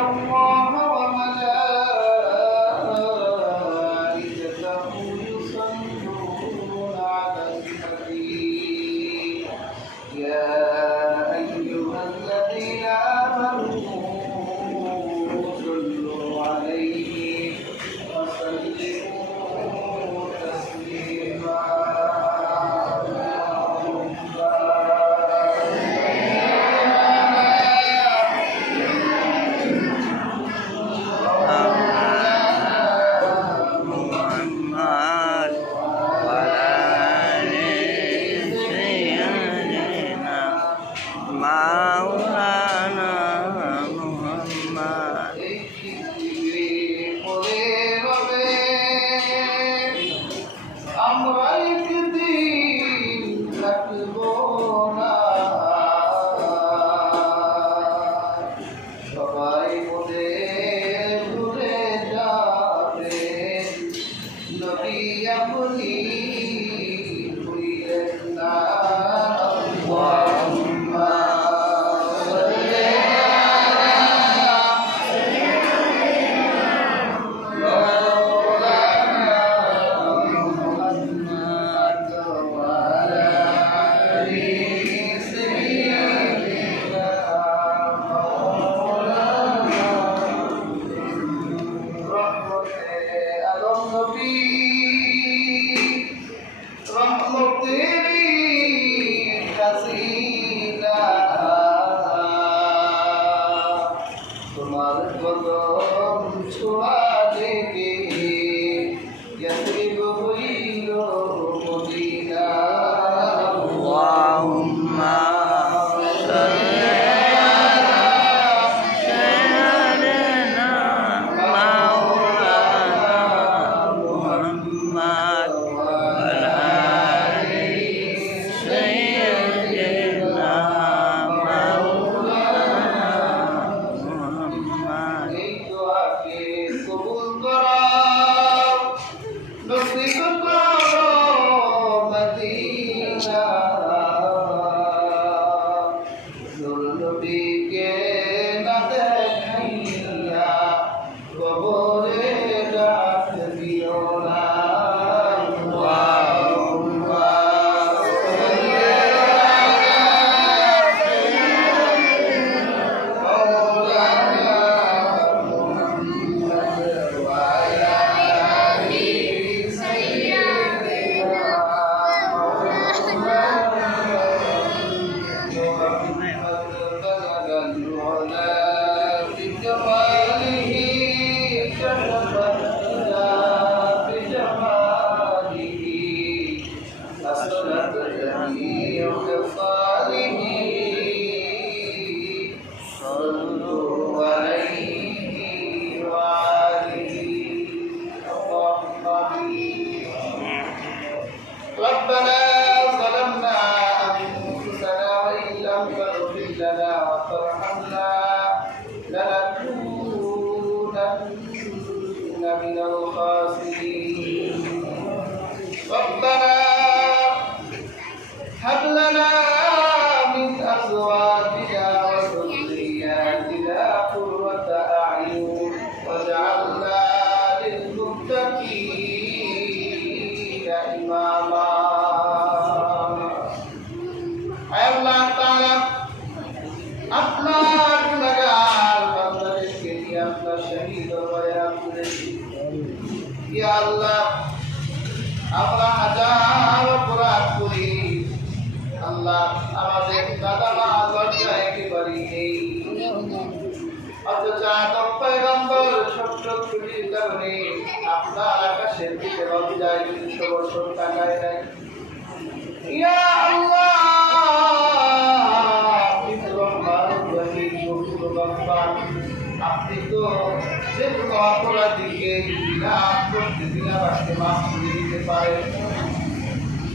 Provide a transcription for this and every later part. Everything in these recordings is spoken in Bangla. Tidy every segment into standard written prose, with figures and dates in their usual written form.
الله وملائكته يصلون على النبي يا أيها الذين آمنوا صلوا عليه وسلموا تسليما আমরা একদিন থাকবো না, সবাই মোদের ভুলে যাবে, নবী আপনি ভুলেন না। তোমার কদম ছোঁয়া থেকে ইয়াসরিব হইল মদিনা। আল্লাহুম্মা সাল্লি আলা সাইয়্যিদিনা মাওলানা মুহাম্মদ ওয়া আলা আলি সাইয়্যিদিনা কবুল করো, নসিব করো মদিনা। নূর নবীকে না দেখাইয়া কবরে রাখ দিও না। ربنا ظلمنا أنفسنا وإن لم تغفر لنا وترحمنا لنكونن من الخاسرين ربنا هب لنا من أزواجنا وذرياتنا قرة أعين واجعلنا للمتقين إماما। আল্লাহ তাআলা আপনার গুনাহগার বান্দাদেরকে নিয়ে আপনার শহীদ দরবারে আপনাদেরকে ইয়া আল্লাহ আমরা হাজার অপরাধ করি আল্লাহ, আমাদের দাদা মা লজ্জা একেবারে নেই, অথচ আদম পয়গম্বর সত্য ত্রুটির কারণে আপনার আকাশের দিকে লজ্জায় 300 বছর তাকায় নাই। ইয়া আল্লাহ আপনি তো যে কোনো অপরাধীকে বিনা করতে বিনা বাসকে মাফ করে দিতে পারেন।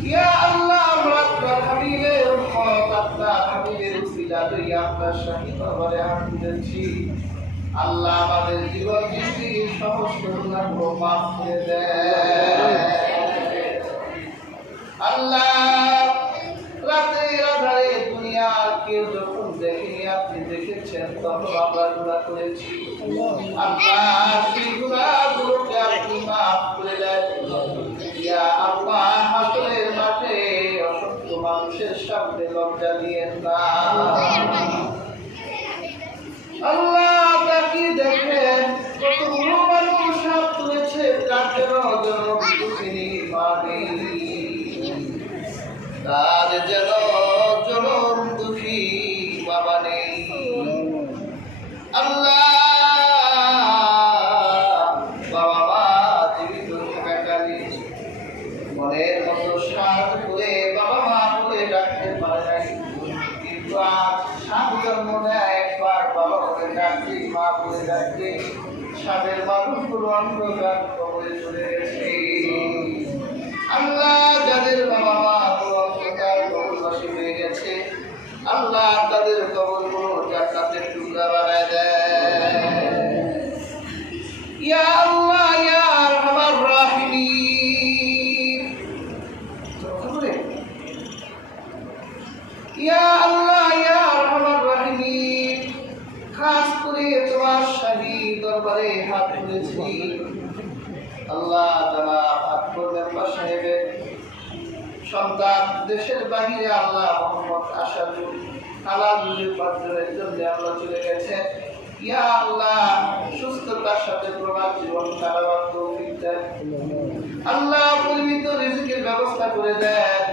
ইয়া আল্লাহ আমরা আপনার হাবিবের উম্মত, আপনার হাবিবের উসিলা করে আপনার শাহী দরবারে হাত তুলেছি। আল্লাহ আমাদের জীবন জিন্দেগির সমস্ত গুনাহগুলো মাফ করে দেন। আল্লাহ রাতের আধারে দুনিয়ার কেউ যখন দেখেনি আপনি দেখেছেন। দিয়েছেন তখন আমরা গুনাহ করেছি। আল্লাহ সেই গুনাহগুলোকে আপনি মাফ করে দেন। ইয়া আল্লাহ হাসরের মাঠে অসংখ্য মানুষের সামনে লজ্জা দিয়েন না। আল্লাহ তাকিয়ে দেখেন কতগুলো মানুষ হাত তুলেছে, তার জন্য দুঃখিনী মা নেই, তার যেন জনম দুঃখী বাবা নেই। আল্লাহ বাবা মা জীবিত থাকাকালীন মনের মতো সাধ করে বাবা মা বলে ডাকতে পারে নাই, কিন্তু আজ সাত জন্ম নেয় একবার বাবা বলে ডাকতে মা বলে ডাকতে সাদের মানুষগুলো অন্ধকার কবরে চলে গেছে। আল্লাহ যাদের বাবা মা অন্ধকার কবরবাসী হয়ে গেছে, আল্লাহ তাদের কবরগুলো জান্নাতের টুকরা বানায় দেয়। ইয়া আল্লাহ ইয়া আরহামার রাহিমিন, ইয়া আল্লাহ ইয়া আরহামার রাহিমিন, খাস করে তোমার শাহী দরবারে হাত তুলেছি। আল্লাহ তাআলা আকবর মেম্বার সাহেবের সন্তান দেশের বাহিরে আল্লাহ মোহাম্মদ আশাদুল হালালুল পাত্রের জন্য আল্লাহ চলে গেছে। ইয়া আল্লাহ সুস্থতার সাথে প্রবাদ জীবন কাটাবার তৌফিক দেন। আল্লাহ পরিমিত রিজিকের ব্যবস্থা করে দেন।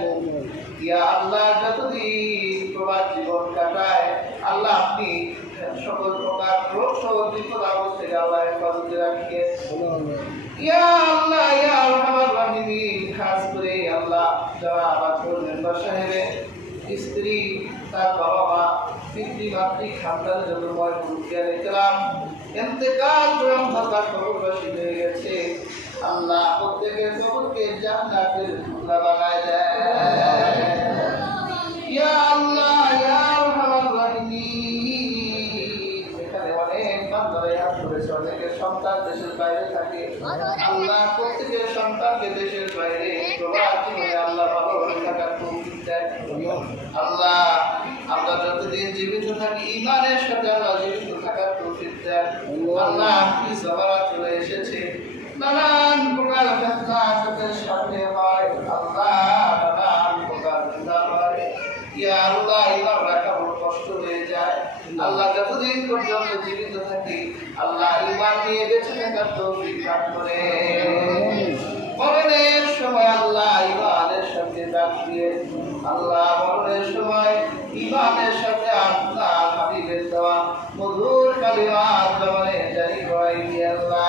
ইয়া আল্লাহ যতদিন প্রবাদ জীবন কাটায় আল্লাহ আপনি সকল প্রকার রোগ সহ বিপদ আপদ থেকে আল্লাহ হেফাজতে রাখিয়ে। ইয়া আল্লাহ ইয়া আরহামার রাহিমিন, খাস করে আল্লাহ যারা আবাদপুর মেম্বার সাহেবের স্ত্রী, তার বাবা মা, পিতৃ মাতৃ খানদান যত ময় মুরগিয়ান ইকরাম ইন্তেকাল অন্ধকার কবরবাসী হয়ে গেছে, আল্লাহ প্রত্যেকের কবরকে জান্নাতের টুকরা বানায় দেয়। ইয়া আল্লাহ ইয়া আরহামার রাহিমিন, এখানে অনেক বান্দারা হাত ধরেছে, অনেকের সন্তান দেশের বাইরে থাকে, আল্লাহ প্রত্যেকের সন্তানকে দেশের বাইরে প্রবাদ জীবনে আল্লাহ ভালোভাবে থাকার তৌফিক দেন। আল্লাহ আমরা যতদিন জীবিত থাকি ঈমানের সাথে আল্লাহ জীবিত থাকার তৌফিক দেন। আল্লাহ আপনি সবার চলে এসেছে, নানান প্রকার ফেতনা চোখের সামনে হয়, আল্লাহ নানান প্রকার ফেতনা হয়। ইয়া আল্লাহ ঈমান রাখা বড় কষ্ট হয়ে যায়। আল্লাহ যতদিন পর্যন্ত জীবিত থাকি আল্লাহ ঈমান নিয়ে বেঁচে থাকার তৌফিক দান করে। মরণের সময় আল্লাহ ঈমানের সাথে ডাকিয়ে, আল্লাহ মরণের সময় ঈমানের সাথে আল্লাহ হাবিবের দেওয়া মধুর কালিমা জবানে জারি করাই। আল্লাহ